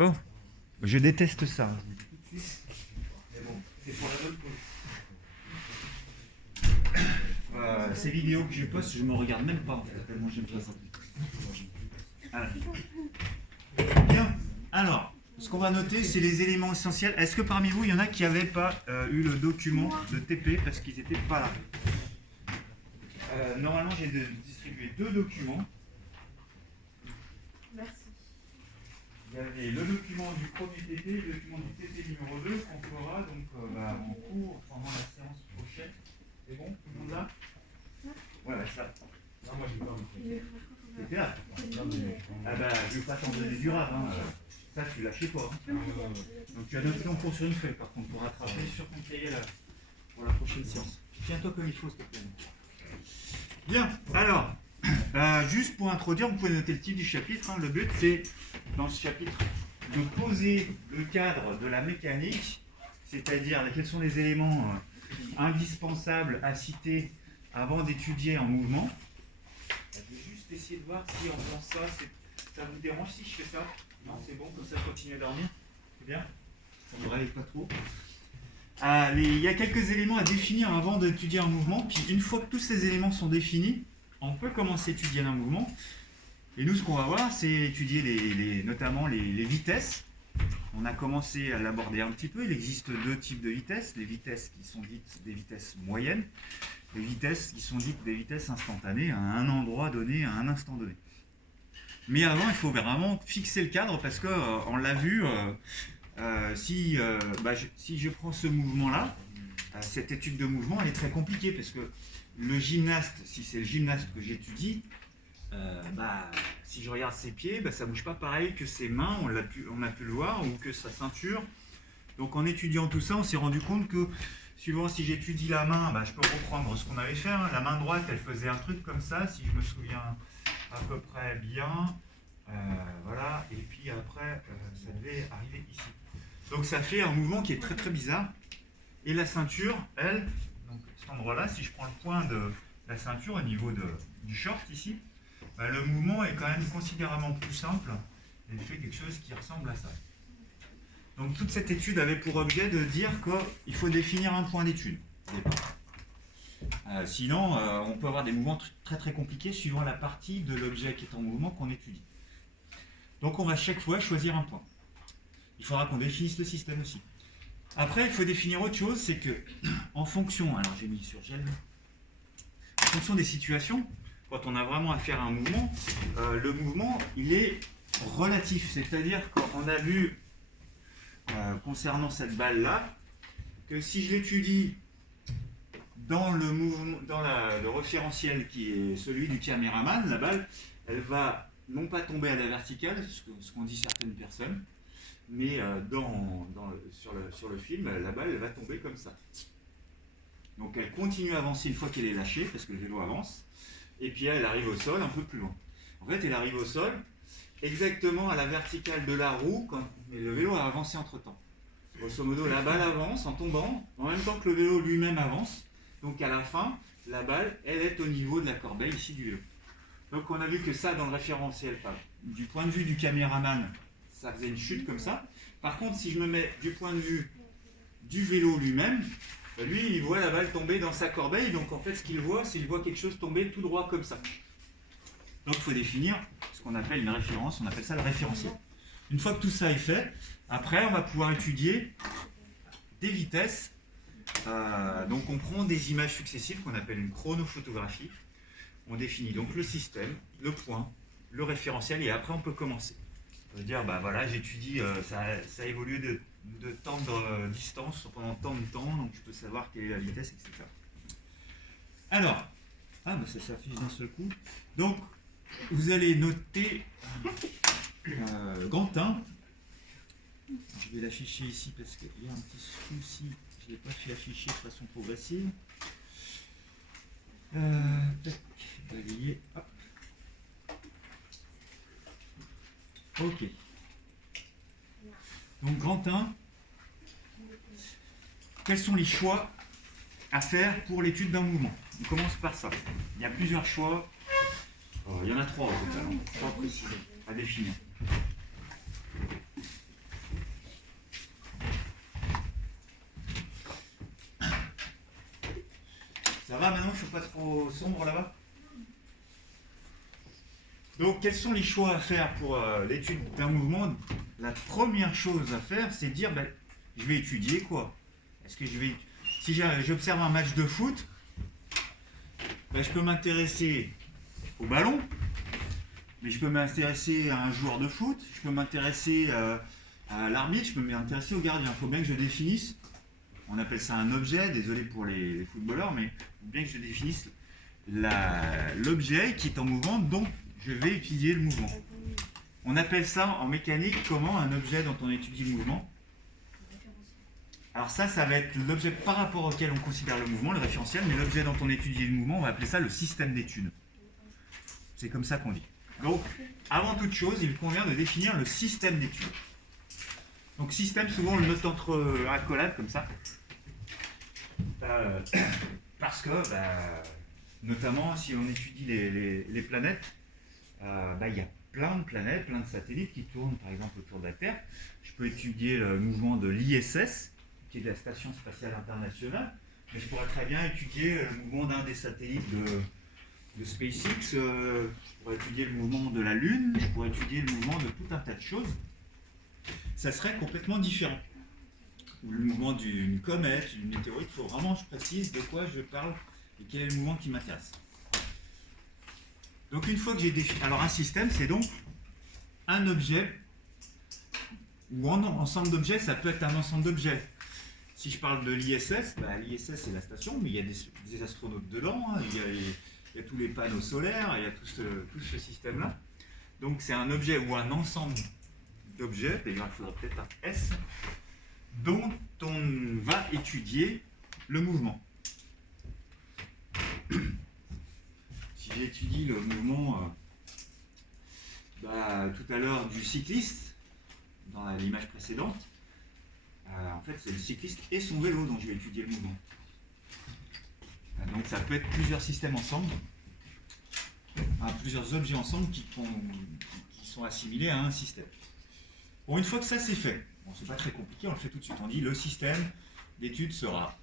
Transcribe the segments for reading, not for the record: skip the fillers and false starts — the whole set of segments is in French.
Bon, je déteste ça. Mais bon, c'est pour la bonne cause. Ces vidéos que je poste, je ne me regarde même pas en fait, tellement j'aime pas ça. Voilà. Bien, alors, ce qu'on va noter, c'est les éléments essentiels. Est-ce que parmi vous, il y en a qui n'avaient pas eu le document de TP parce qu'ils n'étaient pas là? Normalement, j'ai distribué 2 documents. Merci. Il y avait le document du premier TP et le document du TP numéro 2 qu'on fera donc, en cours pendant la séance prochaine. C'est bon? Tout le monde là? Voilà, ça. Non, moi je vais pas me faire. C'est là. Ah bah, je vais pas t'en donner du rare. Hein. Ça, tu lâches pas. Hein. Donc tu as noté ton cours sur une feuille, par contre, pour rattraper sur ton cahier là, pour la prochaine séance. Tiens-toi comme il faut, s'il te plaît. Bien, alors, juste pour introduire, vous pouvez noter le titre du chapitre. Hein. Le but, c'est, dans ce chapitre, de poser le cadre de la mécanique, c'est-à-dire quels sont les éléments indispensables à citer avant d'étudier en mouvement. Je vais juste essayer de voir si en faisant ça, ça vous dérange si je fais ça? Non, c'est bon, comme ça je continue à dormir. C'est bien? Ça ne me réveille pas trop. Il y a quelques éléments à définir avant d'étudier un mouvement. Puis une fois que tous ces éléments sont définis, on peut commencer à étudier un mouvement. Et nous, ce qu'on va voir, c'est étudier notamment les vitesses. On a commencé à l'aborder un petit peu. Il existe 2 types de vitesses. Les vitesses qui sont dites des vitesses moyennes. Les vitesses qui sont dites des vitesses instantanées à un endroit donné, à un instant donné. Mais avant, il faut vraiment fixer le cadre parce qu'on l'a vu, si je prends ce mouvement-là, cette étude de mouvement, elle est très compliquée parce que le gymnaste, si c'est le gymnaste que j'étudie, si je regarde ses pieds, ça ne bouge pas pareil que ses mains, on a pu le voir, ou que sa ceinture. Donc en étudiant tout ça, on s'est rendu compte que suivant si j'étudie la main, je peux reprendre ce qu'on avait fait. Hein. La main droite, elle faisait un truc comme ça, si je me souviens à peu près bien. Voilà, et puis après, ça devait arriver ici. Donc ça fait un mouvement qui est très très bizarre. Et la ceinture, elle, donc cet endroit-là, si je prends le point de la ceinture au niveau du short ici, le mouvement est quand même considérablement plus simple. Et il fait quelque chose qui ressemble à ça. Donc toute cette étude avait pour objet de dire qu'il faut définir un point d'étude. Sinon, on peut avoir des mouvements très très compliqués suivant la partie de l'objet qui est en mouvement qu'on étudie. Donc on va chaque fois choisir un point. Il faudra qu'on définisse le système aussi. Après, il faut définir autre chose, c'est que en fonction, alors j'ai mis sur gel, en fonction des situations, quand on a vraiment à faire un mouvement, le mouvement, il est relatif. C'est-à-dire qu'on a vu concernant cette balle-là, que si je l'étudie dans le référentiel qui est celui du caméraman, la balle, elle va non pas tomber à la verticale, ce qu'ont dit certaines personnes, mais sur le film, la balle elle va tomber comme ça. Donc elle continue à avancer une fois qu'elle est lâchée, parce que le vélo avance, et puis elle arrive au sol un peu plus loin. En fait, elle arrive au sol exactement à la verticale de la roue, mais le vélo a avancé entre-temps. Grosso modo, la balle avance en tombant, en même temps que le vélo lui-même avance. Donc à la fin, la balle, elle est au niveau de la corbeille ici du vélo. Donc on a vu que ça, dans le référentiel, du point de vue du caméraman, ça faisait une chute comme ça. Par contre, si je me mets du point de vue du vélo lui-même, lui, il voit la balle tomber dans sa corbeille. Donc en fait, ce qu'il voit, c'est qu'il voit quelque chose tomber tout droit comme ça. Donc il faut définir ce qu'on appelle une référence, on appelle ça le référentiel. Une fois que tout ça est fait, après on va pouvoir étudier des vitesses. Donc on prend des images successives qu'on appelle une chronophotographie. On définit donc le système, le point, le référentiel et après on peut commencer. On peut dire, voilà, j'étudie, ça évolue de tant de distance pendant tant de temps, donc je peux savoir quelle est la vitesse, etc. Alors, ça s'affiche d'un seul coup. Donc, vous allez noter grand 1. Je vais l'afficher ici parce qu'il y a un petit souci. Je ne l'ai pas fait afficher de façon progressive. Balayer. Hop. Ok. Donc, grand 1. Quels sont les choix à faire pour l'étude d'un mouvement? On commence par ça. Il y a plusieurs choix. Il y en a 3 au total, 3 précisés à définir. va maintenant, il ne fait pas trop sombre là-bas? Donc, quels sont les choix à faire pour l'étude d'un mouvement? La première chose à faire, c'est de dire, ben, je vais étudier quoi? Est-ce que si j'observe un match de foot, ben, je peux m'intéresser au ballon, mais je peux m'intéresser à un joueur de foot, je peux m'intéresser à l'arbitre, je peux m'intéresser au gardien. Il faut bien que je définisse, on appelle ça un objet, désolé pour les footballeurs, mais il faut bien que je définisse l'objet qui est en mouvement, donc je vais étudier le mouvement. On appelle ça en mécanique comment un objet dont on étudie le mouvement? Alors ça va être l'objet par rapport auquel on considère le mouvement, le référentiel, mais l'objet dont on étudie le mouvement, on va appeler ça le système d'étude. C'est comme ça qu'on dit. Donc, avant toute chose, il convient de définir le système d'étude. Donc système, souvent on le note entre accolades comme ça. Parce que, notamment si on étudie les planètes, il y a plein de planètes, plein de satellites qui tournent par exemple autour de la Terre. Je peux étudier le mouvement de l'ISS, qui est de la Station Spatiale Internationale, mais je pourrais très bien étudier le mouvement d'un des satellites de SpaceX, je pourrais étudier le mouvement de la Lune, je pourrais étudier le mouvement de tout un tas de choses. Ça serait complètement différent. Ou le mouvement d'une comète, d'une météorite, il faut vraiment que je précise de quoi je parle et quel est le mouvement qui m'intéresse. Donc une fois que j'ai défini... Alors un système, c'est donc un objet, ou un ensemble d'objets, ça peut être un ensemble d'objets. Si je parle de l'ISS, l'ISS c'est la station, mais il y a des astronautes dedans, hein, il y a tous les panneaux solaires, il y a tout ce système-là. Donc c'est un objet ou un ensemble d'objets, d'ailleurs il faudra peut-être un S, dont on va étudier le mouvement. Si j'étudie le mouvement tout à l'heure du cycliste, dans l'image précédente, en fait c'est le cycliste et son vélo dont je vais étudier le mouvement. Donc ça peut être plusieurs systèmes ensemble, plusieurs objets ensemble qui sont assimilés à un système. Bon, une fois que ça c'est fait, bon, c'est pas très compliqué, on le fait tout de suite. On dit le système d'étude sera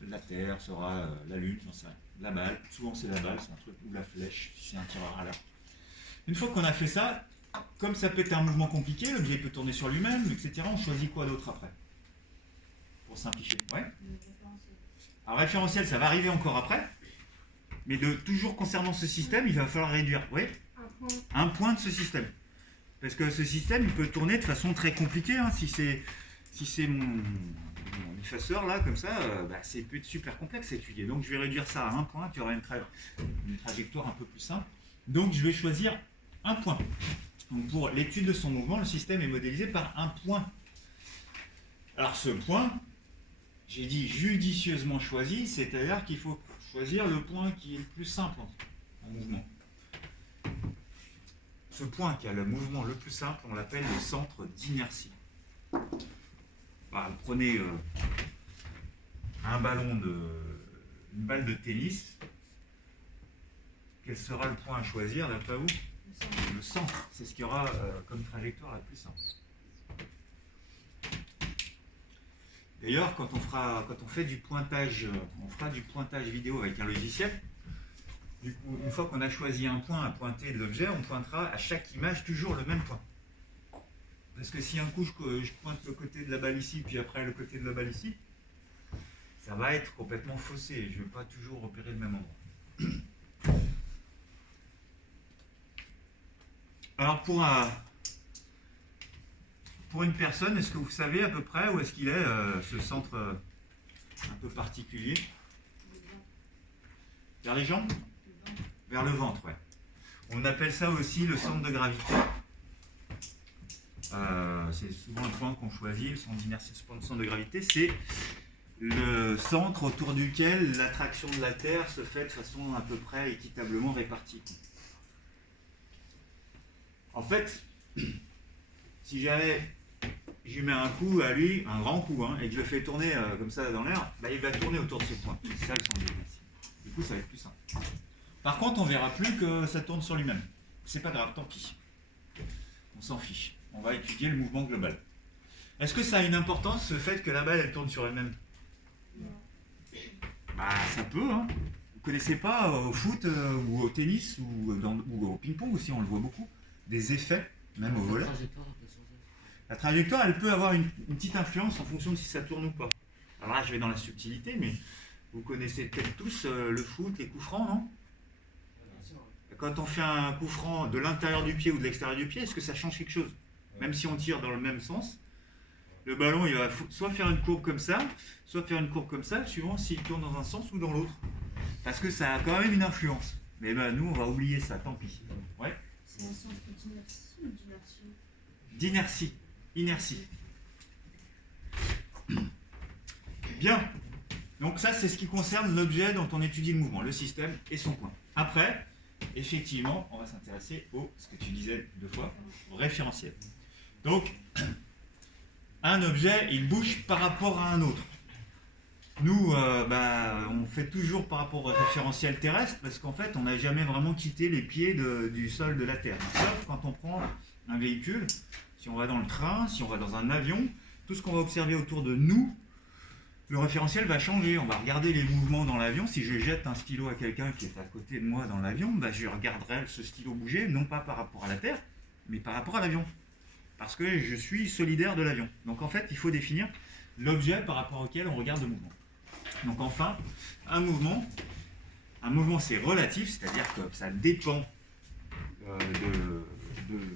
la Terre, sera la Lune, j'en sais rien, la balle, souvent c'est la balle, c'est un truc, ou la flèche, si c'est un tireur à l'arc. Une fois qu'on a fait ça, comme ça peut être un mouvement compliqué, l'objet peut tourner sur lui-même, etc., on choisit quoi d'autre après? Pour simplifier. Ouais. Alors référentiel, ça va arriver encore après, mais toujours concernant ce système, il va falloir réduire un point de ce système. Parce que ce système, il peut tourner de façon très compliquée. Hein. Si c'est mon effaceur, là, comme ça, c'est peut être super complexe à étudier. Donc je vais réduire ça à un point, tu auras une trajectoire un peu plus simple. Donc je vais choisir un point. Donc pour l'étude de son mouvement, le système est modélisé par un point. Alors ce point, j'ai dit judicieusement choisi, c'est-à-dire qu'il faut choisir le point qui est le plus simple en mouvement. Ce point qui a le mouvement le plus simple, on l'appelle le centre d'inertie. Prenez une balle de tennis. Quel sera le point à choisir d'après vous? Le centre. C'est ce qu'il y aura comme trajectoire la plus simple. D'ailleurs, quand on fait du pointage, on fera du pointage vidéo avec un logiciel. Du coup, une fois qu'on a choisi un point à pointer de l'objet, on pointera à chaque image toujours le même point. Parce que si un coup je pointe le côté de la balle ici, puis après le côté de la balle ici, ça va être complètement faussé. Je ne vais pas toujours repérer le même endroit. Alors pour une personne, est-ce que vous savez à peu près où est-ce qu'il est, ce centre un peu particulier? Vers les jambes? Vers le ventre, ouais. On appelle ça aussi le centre de gravité. C'est souvent le point qu'on choisit, le centre d'inertie, le centre de gravité, c'est le centre autour duquel l'attraction de la Terre se fait de façon à peu près équitablement répartie. En fait, si jamais je lui mets un coup à lui, un grand coup, et que je le fais tourner comme ça dans l'air, il va tourner autour de ce point. C'est ça le centre d'inertie. Du coup, ça va être plus simple. Par contre, on ne verra plus que ça tourne sur lui-même. C'est pas grave, tant pis. On s'en fiche. On va étudier le mouvement global. Est-ce que ça a une importance, le fait que la balle elle tourne sur elle-même? Ça peut, hein. Vous connaissez pas au foot ou au tennis ou au ping-pong aussi, on le voit beaucoup, des effets, même au volet. La trajectoire, elle peut avoir une petite influence en fonction de si ça tourne ou pas. Alors là, je vais dans la subtilité, mais vous connaissez peut-être tous le foot, les coups francs, non? Quand on fait un coup franc de l'intérieur du pied ou de l'extérieur du pied, est-ce que ça change quelque chose? Même si on tire dans le même sens, le ballon, il va soit faire une courbe comme ça, soit faire une courbe comme ça, suivant s'il tourne dans un sens ou dans l'autre. Parce que ça a quand même une influence. Mais ben, nous, on va oublier ça, tant pis. Ouais. C'est un sens d'inertie ou d'inertie? D'inertie. Inertie. Bien. Donc ça, c'est ce qui concerne l'objet dont on étudie le mouvement, le système et son point. Après, effectivement, on va s'intéresser au, ce que tu disais 2 fois, au référentiel. Donc, un objet, il bouge par rapport à un autre. Nous, on fait toujours par rapport au référentiel terrestre parce qu'en fait, on n'a jamais vraiment quitté les pieds du sol de la Terre. Sauf quand on prend un véhicule, si on va dans le train, si on va dans un avion, tout ce qu'on va observer autour de nous, le référentiel va changer. On va regarder les mouvements dans l'avion. Si je jette un stylo à quelqu'un qui est à côté de moi dans l'avion, je regarderai ce stylo bouger, non pas par rapport à la Terre, mais par rapport à l'avion. Parce que je suis solidaire de l'avion. Donc en fait, il faut définir l'objet par rapport auquel on regarde le mouvement. Donc enfin, un mouvement c'est relatif, c'est-à-dire que ça dépend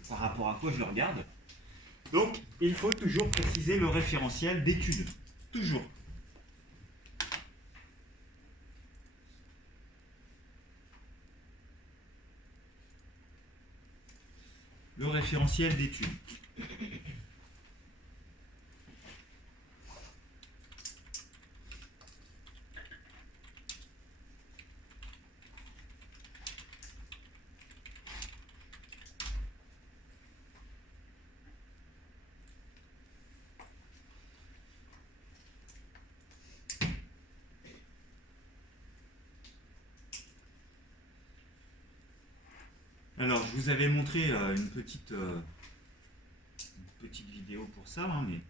par rapport à quoi je le regarde. Donc il faut toujours préciser le référentiel d'étude. Toujours. Le référentiel d'étude. Alors, je vous avais montré une petite vidéo pour ça, mais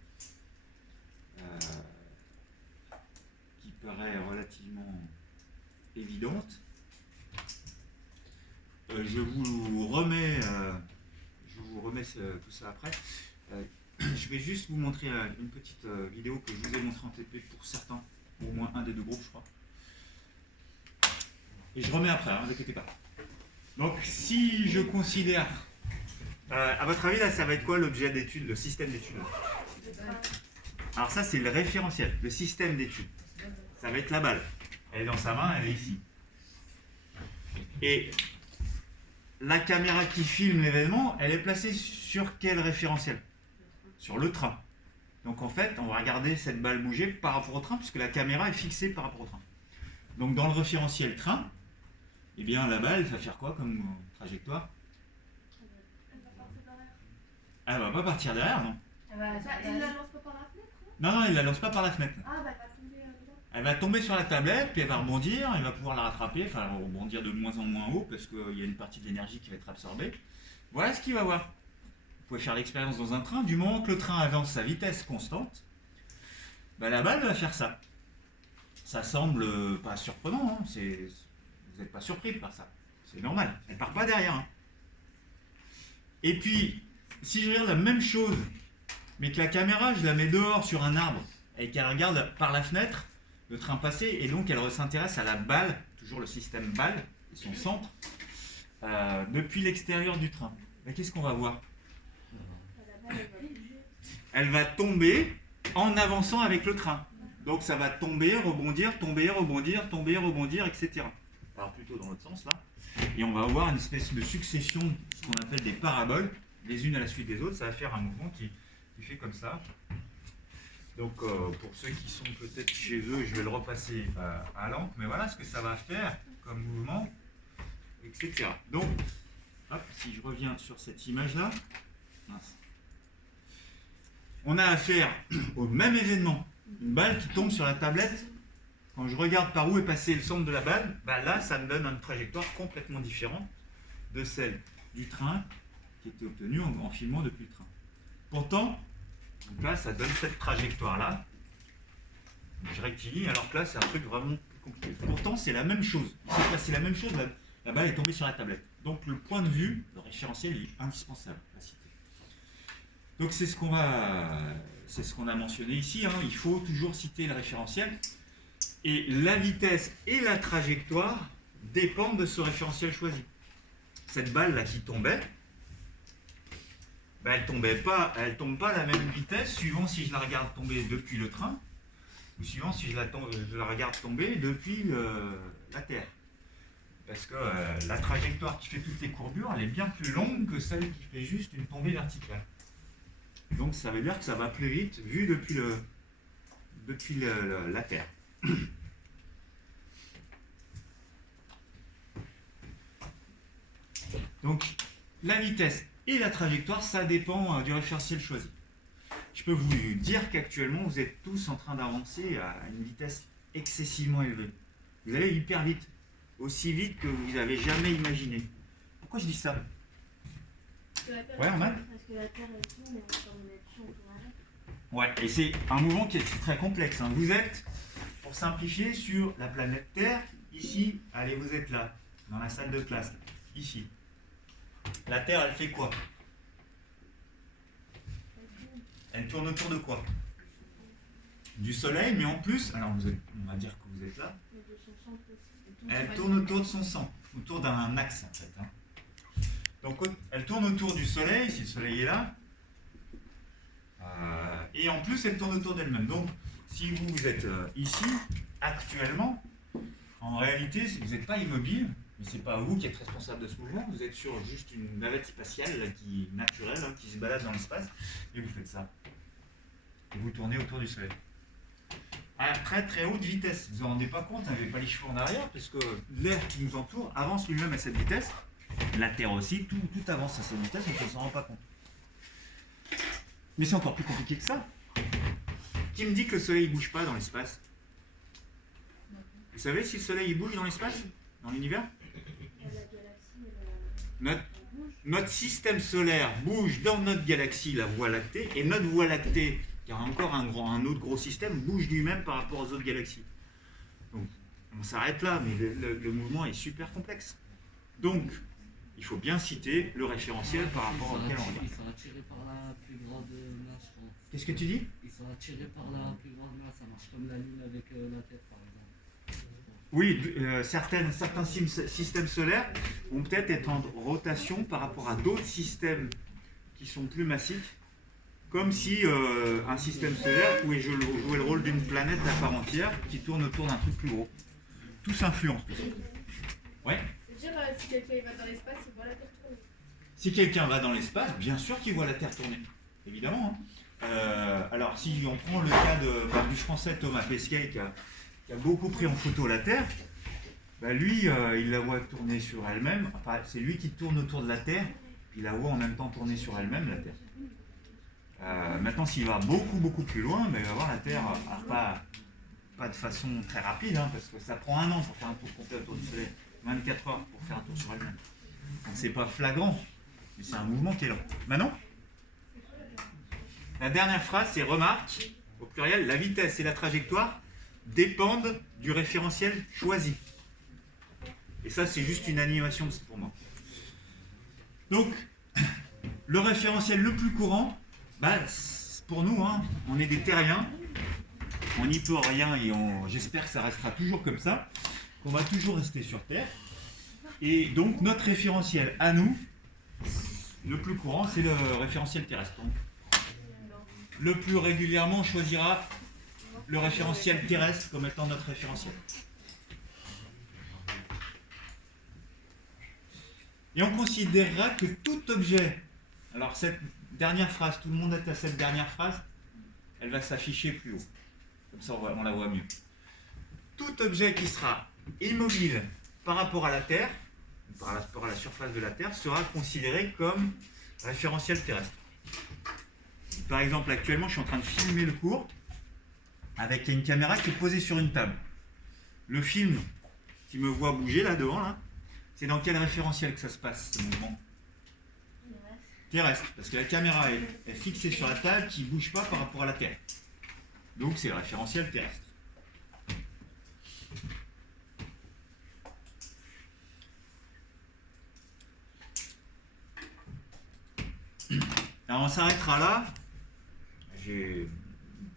qui paraît relativement évidente. Je vous remets tout ça après. Je vais juste vous montrer une petite vidéo que je vous ai montrée en TP pour certains, au moins un des 2 groupes, je crois. Et je remets après, ne vous inquiétez pas. Donc, si je considère... à votre avis, là, ça va être quoi l'objet d'étude, le système d'étude? Alors ça, c'est le référentiel, le système d'étude. Ça va être la balle. Elle est dans sa main, elle est ici. Et la caméra qui filme l'événement, elle est placée sur quel référentiel? Sur le train. Donc en fait, on va regarder cette balle bouger par rapport au train, puisque la caméra est fixée par rapport au train. Donc dans le référentiel train, eh bien, la balle, va faire quoi comme trajectoire? Elle va pas partir derrière, non? Il ne la lance pas par la fenêtre? Non, il la lance pas par la fenêtre. Ah, elle va tomber dedans. Elle va tomber sur la tablette, puis elle va rebondir, elle va pouvoir la rattraper, enfin, elle va rebondir de moins en moins haut, parce qu'il y a une partie de l'énergie qui va être absorbée. Voilà ce qu'il va voir. Vous pouvez faire l'expérience dans un train, du moment que le train avance à vitesse constante, la balle va faire ça. Ça semble pas surprenant, hein, vous n'êtes pas surpris par ça. C'est normal. Elle ne part pas derrière. Hein. Et puis, si je regarde la même chose, mais que la caméra, je la mets dehors sur un arbre, et qu'elle regarde par la fenêtre le train passer, et donc elle s'intéresse à la balle, toujours le système balle, et son centre, depuis l'extérieur du train. Qu'est-ce qu'on va voir? Elle va tomber en avançant avec le train. Donc ça va tomber, rebondir, tomber, rebondir, tomber, rebondir, etc. Alors plutôt dans l'autre sens là. Et on va avoir une espèce de succession, ce qu'on appelle des paraboles, les unes à la suite des autres. Ça va faire un mouvement qui fait comme ça. Donc pour ceux qui sont peut-être chez eux, je vais le repasser à l'encre. Mais voilà ce que ça va faire comme mouvement, etc. Donc, hop, si je reviens sur cette image-là, on a affaire au même événement. Une balle qui tombe sur la tablette. Quand je regarde par où est passé le centre de la balle, là, ça me donne une trajectoire complètement différente de celle du train qui était obtenue en filmant depuis le train. Pourtant, donc là, ça donne cette trajectoire-là. Je rectifie, alors que là, c'est un truc vraiment compliqué. Pourtant, c'est la même chose. Il s'est passé la même chose, la balle est tombée sur la tablette. Donc le point de vue, le référentiel, il est indispensable à citer. Donc c'est ce qu'on a mentionné ici, hein. Il faut toujours citer le référentiel. Et la vitesse et la trajectoire dépendent de ce référentiel choisi. Cette balle là qui tombait, ben, elle tombe pas à la même vitesse suivant si je la regarde tomber depuis le train ou suivant si je la regarde tomber depuis la Terre. Parce que la trajectoire qui fait toutes les courbures, elle est bien plus longue que celle qui fait juste une tombée verticale. Donc ça veut dire que ça va plus vite vu depuis la Terre. Donc la vitesse et la trajectoire, ça dépend du référentiel choisi. Je peux vous dire qu'actuellement, vous êtes tous en train d'avancer à une vitesse excessivement élevée. Vous allez hyper vite, aussi vite que vous n'avez jamais imaginé. Pourquoi je dis ça? Ouais, on a. Parce que la Terre est tourne, et quand on est dessus, on tourne avec. Ouais, et c'est un mouvement qui est très complexe, hein. Vous êtes, pour simplifier, sur la planète Terre. Ici, allez, vous êtes là, dans la salle de classe, ici. La Terre, elle fait quoi? Elle tourne autour de quoi? Du Soleil, mais en plus, alors on va dire que vous êtes là. Mais de son centre aussi. Elle tourne autour de son centre, autour d'un axe en fait, hein. Donc elle tourne autour du Soleil, si le Soleil est là. Et en plus, elle tourne autour d'elle-même. Donc, si vous êtes ici, actuellement, en réalité, vous n'êtes pas immobile, mais ce n'est pas vous qui êtes responsable de ce mouvement, vous êtes sur juste une navette spatiale là, qui est naturelle, hein, qui se balade dans l'espace, et vous faites ça. Et vous tournez autour du Soleil. À très très haute vitesse. Vous ne vous rendez pas compte, vous n'avez pas les cheveux en arrière, parce que l'air qui nous entoure avance lui-même à cette vitesse. La Terre aussi, tout avance à cette vitesse, donc on ne s'en rend pas compte. Mais c'est encore plus compliqué que ça. Qui me dit que le Soleil ne bouge pas dans l'espace? Vous savez si le Soleil il bouge dans l'espace? Dans l'univers? La galaxie, Notre système solaire bouge dans notre galaxie, la Voie lactée, et notre Voie lactée, qui a encore un autre gros système, bouge lui-même par rapport aux autres galaxies. Donc, on s'arrête là, mais le mouvement est super complexe. Donc, il faut bien citer le référentiel par rapport auquel on regarde. Ils sont attirés par la plus grande masse, je pense. Qu'est-ce que tu dis? Ils sont attirés par la plus grande masse, ça marche comme la Lune avec la Terre, par exemple. Oui, certains systèmes solaires vont peut-être être en rotation par rapport à d'autres systèmes qui sont plus massifs, comme si un système solaire pouvait jouer le rôle d'une planète à part entière qui tourne autour d'un truc plus gros. Tout s'influence. Ouais. C'est-à-dire, si quelqu'un va dans l'espace, il voit la Terre tourner. Si quelqu'un va dans l'espace, bien sûr qu'il voit la Terre tourner, évidemment, hein. Alors si on prend le cas du français Thomas Pesquet qui a beaucoup pris en photo la Terre, lui il la voit tourner sur elle-même, enfin, c'est lui qui tourne autour de la Terre, il la voit en même temps tourner sur elle-même, la Terre. Maintenant s'il va beaucoup plus loin, il va voir la Terre, pas de façon très rapide, hein, parce que ça prend 1 an pour faire un tour complet autour du Soleil, 24 heures pour faire un tour sur elle-même. Donc c'est pas flagrant, mais c'est un mouvement qui est lent. Maintenant, la dernière phrase, c'est remarque, au pluriel, la vitesse et la trajectoire dépendent du référentiel choisi. Et ça, c'est juste une animation pour moi. Donc, le référentiel le plus courant, pour nous, hein, on est des terriens, on n'y peut rien et j'espère que ça restera toujours comme ça, qu'on va toujours rester sur Terre. Et donc, notre référentiel à nous, le plus courant, c'est le référentiel terrestre. Donc, le plus régulièrement, on choisira le référentiel terrestre comme étant notre référentiel. Et on considérera que tout objet, alors cette dernière phrase, tout le monde est à cette dernière phrase, elle va s'afficher plus haut. Comme ça, on la voit mieux. Tout objet qui sera immobile par rapport à la Terre, par rapport à la surface de la Terre, sera considéré comme référentiel terrestre. Par exemple, actuellement, je suis en train de filmer le cours avec une caméra qui est posée sur une table. Le film qui me voit bouger là devant, là, c'est dans quel référentiel que ça se passe, ce mouvement? Terrestre, parce que la caméra est fixée sur la table qui ne bouge pas par rapport à la Terre. Donc c'est le référentiel terrestre. Alors on s'arrêtera là. J'ai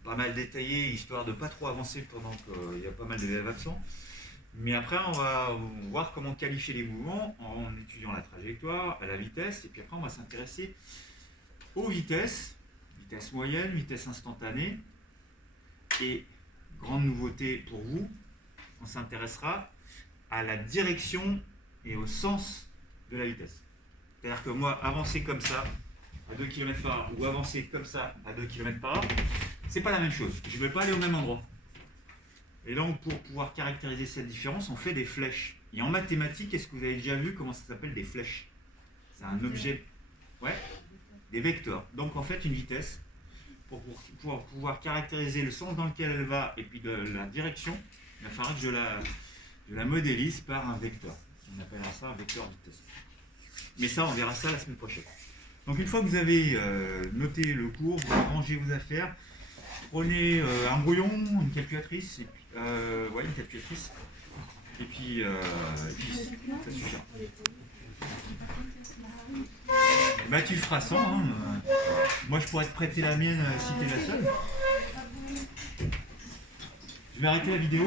pas mal détaillé, histoire de pas trop avancer pendant qu'il y a pas mal d'élèves absents. Mais après, on va voir comment qualifier les mouvements en étudiant la trajectoire, la vitesse, et puis après, on va s'intéresser aux vitesses, vitesse moyenne, vitesse instantanée, et grande nouveauté pour vous, on s'intéressera à la direction et au sens de la vitesse. C'est-à-dire que moi, avancer comme ça, à 2 km/h, ou avancer comme ça, à 2 km/h, c'est pas la même chose. Je ne vais pas aller au même endroit. Et donc, pour pouvoir caractériser cette différence, on fait des flèches. Et en mathématiques, est-ce que vous avez déjà vu comment ça s'appelle des flèches? C'est un objet, ouais, des vecteurs. Donc, en fait, une vitesse, pour pouvoir caractériser le sens dans lequel elle va et puis de la direction, il va falloir que je la modélise par un vecteur. On appellera ça un vecteur vitesse. Mais ça, on verra ça la semaine prochaine. Donc, une fois que vous avez noté le cours, vous rangez vos affaires, prenez un brouillon, une calculatrice, et puis, ouais, une calculatrice, et puis ça suffira. Bah, tu feras 100, hein. Moi je pourrais te prêter la mienne si tu es la seule. Je vais arrêter la vidéo.